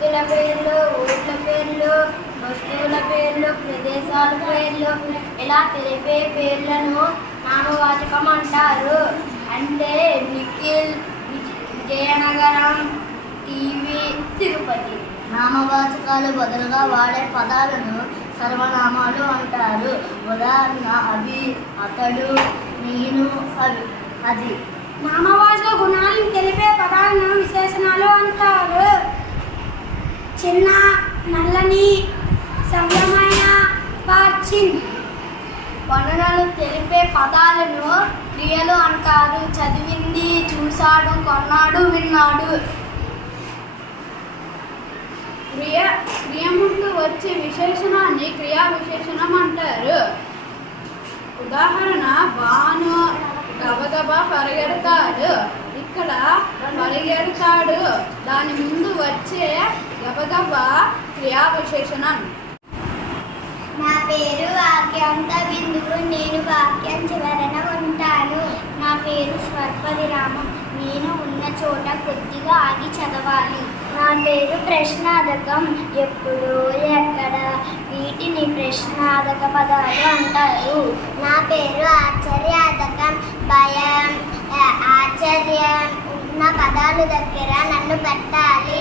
వ్యక్తుల పేర్లు, ఊర్ల పేర్లు, వస్తువుల పేర్లు, ప్రదేశాల పేర్లు ఇలా తెలిపే పేర్లను నామవాచకం అంటారు. అంటే నిఖిల్, విజయనగరం, టీవీ, తిరుపతి. నామవాచకాలు బదులుగా వాడే పదాలను సర్వనామాలు అంటారు. ఉదాహరణ అవి, అతడు, నేను, అవి, అది. నామవాచక గుణాలను తెలిపే పదాలను విశేషణాలు అంటారు. చిన్న, నల్లని, సవ్యమైన, పార్చిన్. వర్ణనలు తెలిపే పదాలను క్రియలు అంటారు. చదివింది, చూశాడు, కొన్నాడు, విన్నాడు. క్రియ ముందు వచ్చే విశేషణాన్ని క్రియా విశేషణం అంటారు. ఉదాహరణ భాను గబగబా పరిగెడతాడు. ఇక్కడ పరిగెడతాడు దాని ముందు వచ్చే గబగబా క్రియా విశేషణం. నా పేరు వాక్యాంత బిందువు, నేను వాక్యం చివరన ఉంటాను. నా పేరు స్వర్పవిరామం, నేను ఉన్న చోట కొద్దిగా ఆగి చదవాలి. నా పేరు ప్రశ్నార్థకం, ఎప్పుడు, ఎక్కడ వీటిని ప్రశ్నార్థక పదాలు అంటారు. నా పేరు ఆశ్చర్యార్థకం, భయం, ఆశ్చర్యం ఉన్న పదాలు దగ్గర నన్ను పెట్టాలి.